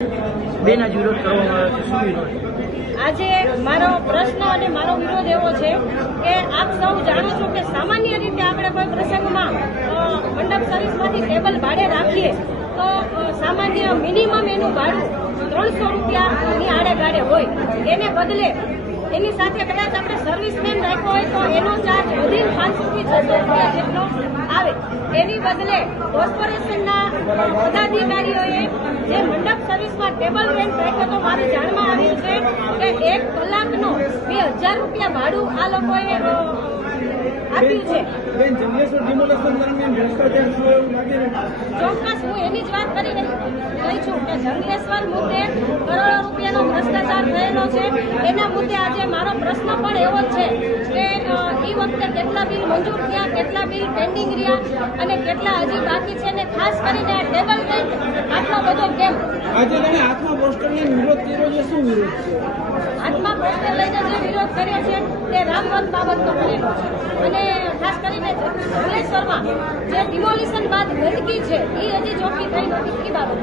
બેન આજ વિરોધ કરવામાં આવ્યો છે, શું વિરોધ? આજે મારો પ્રશ્ન અને મારો વિરોધ એવો છે કે આપ સૌ જાણો છો કે સામાન્ય રીતે આપણે કોઈ પ્રસંગમાં મંડપ સર્વિસમાંથી ટેબલ ભાડે રાખીએ તો સામાન્ય મિનિમમ એનું ભાડું 300 રૂપિયાની આડેગાડે હોય. એને બદલે એની સાથે કદાચ આપણે સર્વિસમેન રાખ્યો હોય તો એનો ચાર્જ વધીને 500 થી 600 રૂપિયા જેટલો આવે. એની બદલે કોર્પોરેશનના પદાધિકારીઓએ જે મંડપ સર્વિસમાં ટેબલ રેન્ટ રાખ્યો તો મારે જાણમાં આવ્યું છે કે 1 કલાકનો 2000 રૂપિયા ભાડું આ લોકોએ આપ્યું છે. ચોક્કસ હું એની જ વાત કરી રહી છું કે જંગલેશ્વર મુદ્દે કરોડો રૂપિયાનો ભ્રષ્ટાચાર થયેલો છે. એના મુદ્દે આજે મારો પ્રશ્ન પણ એવો જ છે કે એ વખતે કેટલા બિલ મંજૂર થયા, કેટલા બિલ પેન્ડિંગ રહ્યા અને કેટલા હજી બાકી છે, ને ખાસ કરીને આ ટેબલ રેન્ટ આટલો બધો કેમ? આજે તમે હાથમાં પોસ્ટર લઈને વિરોધ કર્યો છે, શું વિરોધ છે? હાથમાં પોસ્ટર લઈને જે વિરોધ કર્યો છે તે રામવન બાબતનો કરેલો છે અને ખાસ કરીને જંગલેશ્વરમાં જે ડિમોલિશન બાદ ગંદકી છે એ હજી ચોખ્ખી થઈ નથી એ બાબત.